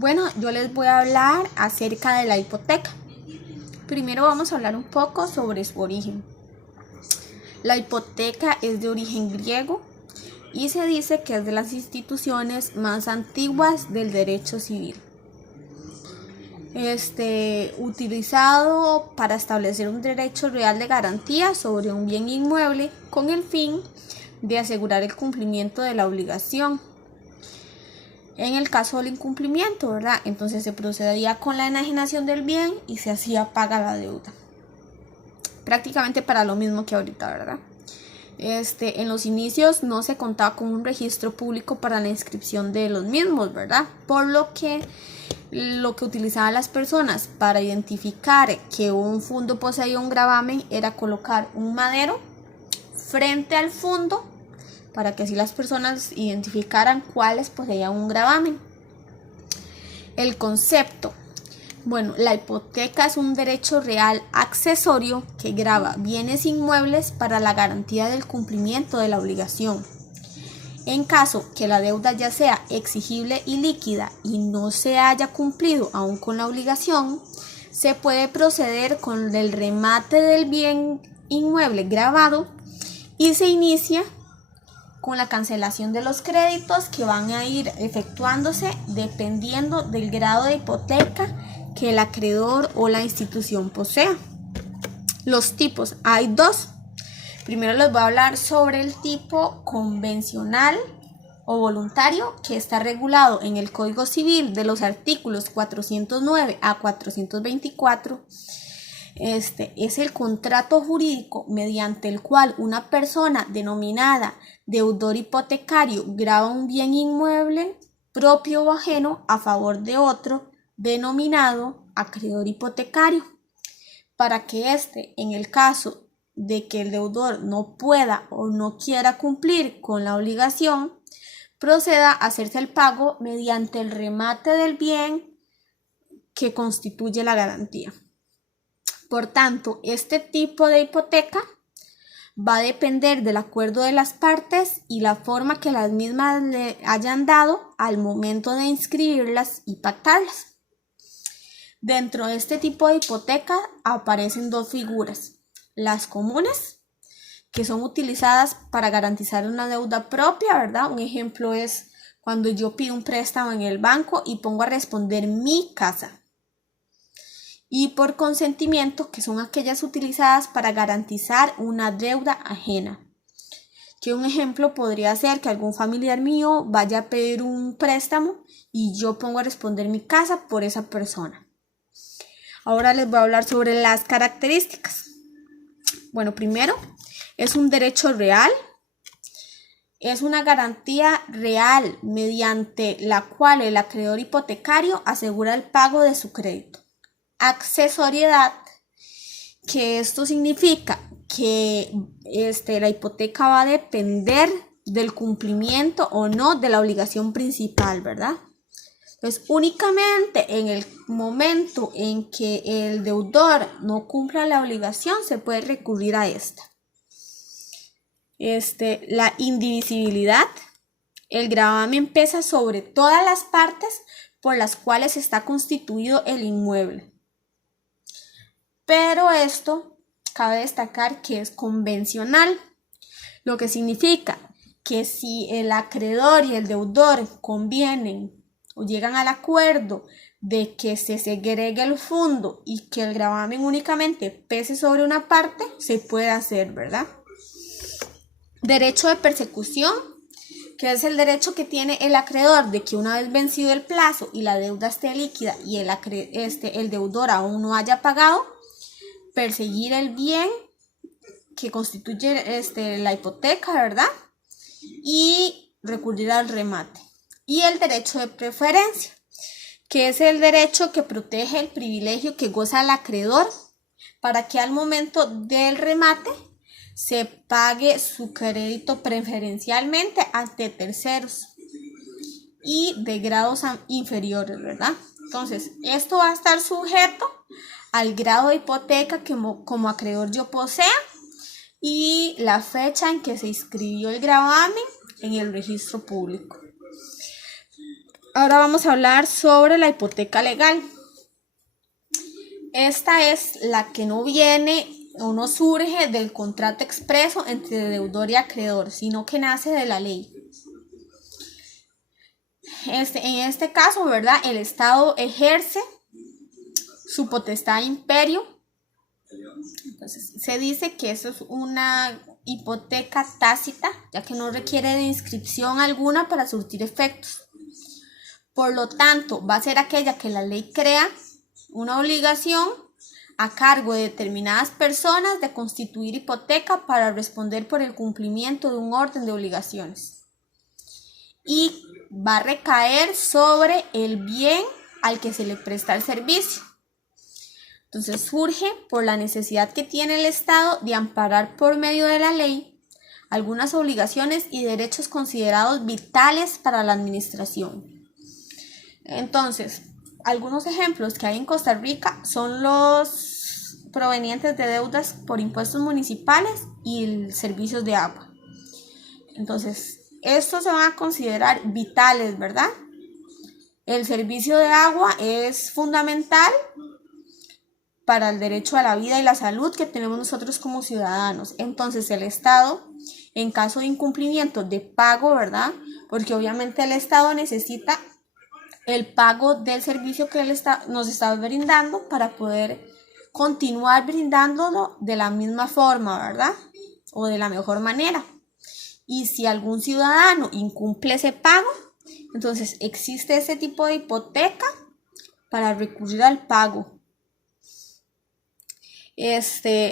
Bueno, yo les voy a hablar acerca de la hipoteca. Primero vamos a hablar un poco sobre su origen. La hipoteca es de origen griego y se dice que es de las instituciones más antiguas del derecho civil. Utilizado para establecer un derecho real de garantía sobre un bien inmueble con el fin de asegurar el cumplimiento de la obligación. En el caso del incumplimiento, ¿verdad? Entonces se procedía con la enajenación del bien y se hacía paga la deuda. Prácticamente para lo mismo que ahorita, ¿verdad? En los inicios no se contaba con un registro público para la inscripción de los mismos, ¿verdad? Por lo que utilizaban las personas para identificar que un fondo poseía un gravamen era colocar un madero frente al fondo para que así las personas identificaran cuáles poseían un gravamen. El concepto. Bueno, la hipoteca es un derecho real accesorio que grava bienes inmuebles para la garantía del cumplimiento de la obligación. En caso que la deuda ya sea exigible y líquida y no se haya cumplido aún con la obligación, se puede proceder con el remate del bien inmueble gravado y se inicia con la cancelación de los créditos que van a ir efectuándose dependiendo del grado de hipoteca que el acreedor o la institución posea. Los tipos, hay dos. Primero les voy a hablar sobre el tipo convencional o voluntario, que está regulado en el Código Civil de los artículos 409 a 424. Es el contrato jurídico mediante el cual una persona denominada deudor hipotecario grava un bien inmueble propio o ajeno a favor de otro denominado acreedor hipotecario, para que en el caso de que el deudor no pueda o no quiera cumplir con la obligación, proceda a hacerse el pago mediante el remate del bien que constituye la garantía. Por tanto, este tipo de hipoteca va a depender del acuerdo de las partes y la forma que las mismas le hayan dado al momento de inscribirlas y pactarlas. Dentro de este tipo de hipoteca aparecen dos figuras: las comunes, que son utilizadas para garantizar una deuda propia, ¿verdad? Un ejemplo es cuando yo pido un préstamo en el banco y pongo a responder mi casa. Y por consentimiento, que son aquellas utilizadas para garantizar una deuda ajena. Que un ejemplo podría ser que algún familiar mío vaya a pedir un préstamo y yo pongo a responder mi casa por esa persona. Ahora les voy a hablar sobre las características. Bueno, primero, es un derecho real. Es una garantía real mediante la cual el acreedor hipotecario asegura el pago de su crédito. Accesoriedad, que esto significa que la hipoteca va a depender del cumplimiento o no de la obligación principal, ¿verdad? Pues únicamente en el momento en que el deudor no cumpla la obligación se puede recurrir a esta. La indivisibilidad. El gravamen pesa sobre todas las partes por las cuales está constituido el inmueble. Pero esto cabe destacar que es convencional, lo que significa que si el acreedor y el deudor convienen o llegan al acuerdo de que se segregue el fondo y que el gravamen únicamente pese sobre una parte, se puede hacer, ¿verdad? Derecho de persecución, que es el derecho que tiene el acreedor de que una vez vencido el plazo y la deuda esté líquida y el deudor aún no haya pagado, perseguir el bien que constituye la hipoteca, ¿verdad? Y recurrir al remate. Y el derecho de preferencia, que es el derecho que protege el privilegio que goza el acreedor para que al momento del remate se pague su crédito preferencialmente ante terceros y de grados inferiores, ¿verdad? Entonces, esto va a estar sujeto al grado de hipoteca que como acreedor yo posea y la fecha en que se inscribió el gravamen en el registro público. Ahora vamos a hablar sobre la hipoteca legal. Esta es la que no viene o no surge del contrato expreso entre deudor y acreedor, sino que nace de la ley. En este caso, ¿verdad? El Estado ejerce su potestad de imperio. Entonces, se dice que eso es una hipoteca tácita, ya que no requiere de inscripción alguna para surtir efectos. Por lo tanto, va a ser aquella que la ley crea una obligación a cargo de determinadas personas de constituir hipoteca para responder por el cumplimiento de un orden de obligaciones. Y va a recaer sobre el bien al que se le presta el servicio. Entonces surge por la necesidad que tiene el Estado de amparar por medio de la ley algunas obligaciones y derechos considerados vitales para la administración. Entonces, algunos ejemplos que hay en Costa Rica son los provenientes de deudas por impuestos municipales y servicios de agua. Entonces, estos se van a considerar vitales, ¿verdad? El servicio de agua es fundamental para el derecho a la vida y la salud que tenemos nosotros como ciudadanos. Entonces, el Estado, en caso de incumplimiento de pago, ¿verdad? Porque obviamente el Estado necesita el pago del servicio que él nos está brindando para poder continuar brindándolo de la misma forma, ¿verdad? O de la mejor manera. Y si algún ciudadano incumple ese pago, entonces existe ese tipo de hipoteca para recurrir al pago.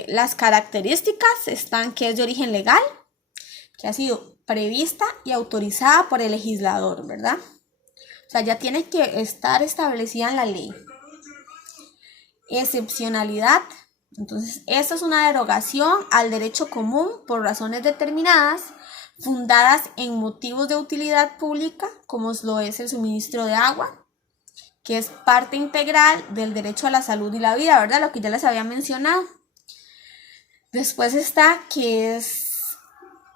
Las características están que es de origen legal, que ha sido prevista y autorizada por el legislador, ¿verdad? O sea, ya tiene que estar establecida en la ley. Excepcionalidad. Entonces, esto es una derogación al derecho común por razones determinadas, fundadas en motivos de utilidad pública, como lo es el suministro de agua, que es parte integral del derecho a la salud y la vida, ¿verdad? Lo que ya les había mencionado. Después está que es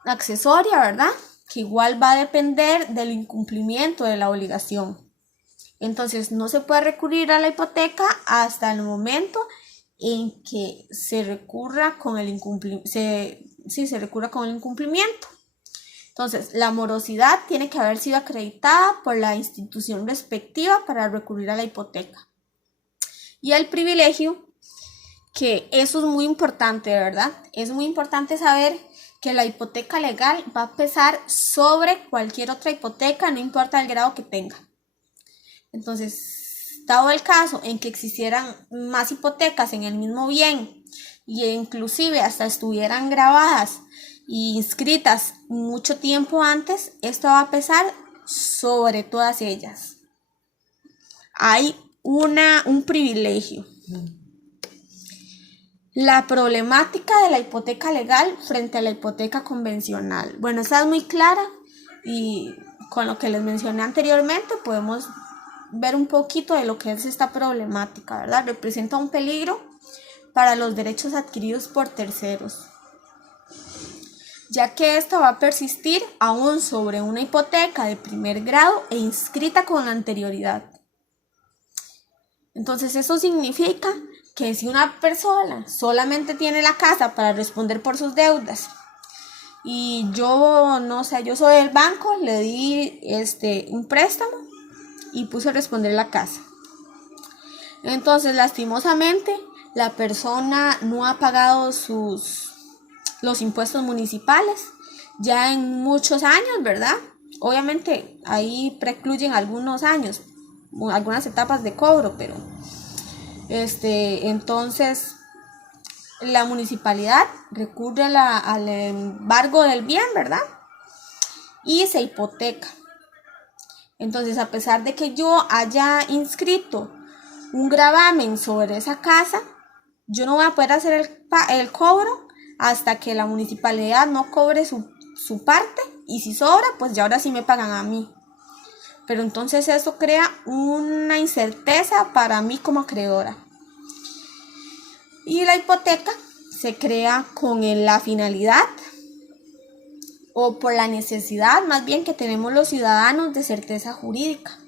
accesoria, ¿verdad? Que igual va a depender del incumplimiento de la obligación. Entonces no se puede recurrir a la hipoteca hasta el momento en que se recurra con el incumplimiento. Se recurra con el incumplimiento. Entonces, la morosidad tiene que haber sido acreditada por la institución respectiva para recurrir a la hipoteca. Y el privilegio, que eso es muy importante, ¿verdad? Es muy importante saber que la hipoteca legal va a pesar sobre cualquier otra hipoteca, no importa el grado que tenga. Entonces, dado el caso en que existieran más hipotecas en el mismo bien y inclusive hasta estuvieran grabadas y inscritas mucho tiempo antes, esto va a pesar sobre todas ellas. Hay un privilegio. La problemática de la hipoteca legal frente a la hipoteca convencional. Bueno, esta es muy clara y con lo que les mencioné anteriormente podemos ver un poquito de lo que es esta problemática, ¿verdad? Representa un peligro para los derechos adquiridos por terceros, ya que esto va a persistir aún sobre una hipoteca de primer grado e inscrita con anterioridad. Entonces eso significa que si una persona solamente tiene la casa para responder por sus deudas y yo soy el banco, le di un préstamo y puse a responder la casa. Entonces, lastimosamente, la persona no ha pagado los impuestos municipales ya en muchos años, ¿verdad? Obviamente ahí precluyen algunos años, algunas etapas de cobro, pero entonces la municipalidad recurre al embargo del bien, ¿verdad? Y se hipoteca. Entonces, a pesar de que yo haya inscrito un gravamen sobre esa casa, yo no voy a poder hacer el cobro hasta que la municipalidad no cobre su parte, y si sobra, pues ya ahora sí me pagan a mí. Pero entonces eso crea una incerteza para mí como acreedora. Y la hipoteca se crea con la finalidad o por la necesidad más bien que tenemos los ciudadanos de certeza jurídica.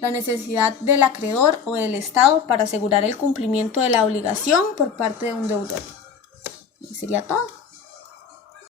la necesidad del acreedor o del Estado para asegurar el cumplimiento de la obligación por parte de un deudor. Sería todo.